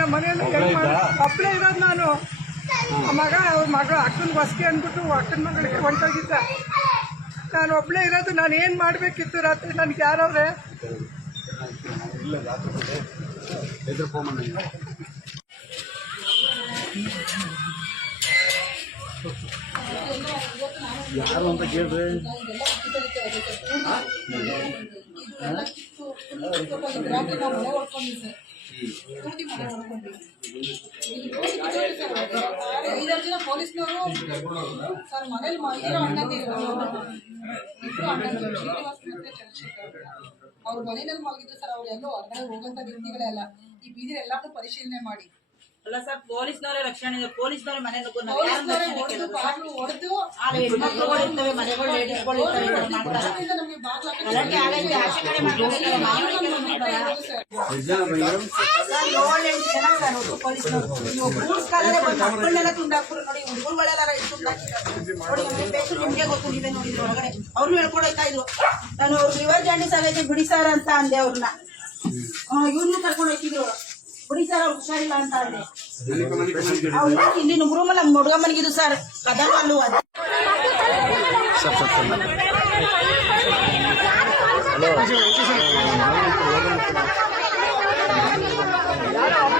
ನಮ್ಮ ಮನೆಯಲ್ಲಿ ಒಬ್ಬಳೇ ಇರೋದು ನಾನು. ಮಗಳು ಅಕ್ಕನ ಹೊಸ್ಗೆ ಅಂದ್ಬಿಟ್ಟು ಅಕ್ಕನ ಮಗಳಿಗೆ ಹೊಂಟೋಗಿದ್ದ. ನಾನು ಒಬ್ಬಳೇ ಇರೋದು. ನಾನು ಏನು ಮಾಡಬೇಕಿತ್ತು ರಾತ್ರಿ? ನನಗೆ ಯಾರವ್ರೆ? ಯಾರು ಅಂತ ಕೇಳ್ರಿ. ಐದಾರು ಜನ ಪೊಲೀಸ್ನವರು ಸರ್ ಮನೇಲಿ ಇರೋ ಅಣ್ಣಂದಿ ಅವ್ರ ಮನೆಯಲ್ಲಿ ಮಲಗಿದ್ರು ಸರ್. ಅವ್ರು ಎಲ್ಲೋ ಹೊರಗಡೆ ಹೋಗಂತ ವ್ಯಕ್ತಿಗಳೇ ಅಲ್ಲ. ಈ ಬೀದಿ ಎಲ್ಲಾನು ಪರಿಶೀಲನೆ ಮಾಡಿ. ಅಲ್ಲ ಸರ್, ಪೊಲೀಸ್ನವರೇ ರಕ್ಷಣೆ, ಪೊಲೀಸ್ನವರೇ ಮನೆ ಹೊಡೆದು ಮನೆಗಳು ಲೇಡೀಸ್ಗಳು ನಮಗೆ ಮಕ್ಕಳನ್ನೆಲ್ಲ ತುಂಡಾಕ್ರು ನೋಡಿ, ಹುಡುಗರುಗಳೆಲ್ಲ ತುಂಡಾಕಿದ್ರು ನಿಮ್ಗೆ ಗೊತ್ತು, ನೀವೇ ನೋಡಿದ್ರು ಹೊರಗಡೆ. ಅವ್ರು ಹೇಳ್ಕೊಡ್ತಾ ಇದ್ರು. ನಾನು ಅವ್ರು ರಿವರ್ ಜಾಂಡಿ ಸಭೆಗೆ ಬಿಡಿ ಸರ್ ಅಂತ ಅಂದೆ. ಅವ್ರನ್ನ ಇವ್ರನ್ನೂ ಕರ್ಕೊಂಡು ಹೋಗ್ತಿದ್ರು. ಬಿಡಿ ಸರ್, ಅವ್ರು ಹುಷಾರಿಲ್ಲ ಅಂತ ಅಂದೆ. ಇಲ್ಲಿ ರೂಮಲ್ಲಿ ನಮ್ಮ ಹುಡುಗ ಮನೆಗಿದ್ದು ಸರ್, ಕದಲ್ಲು ಅದು. ಹಲೋ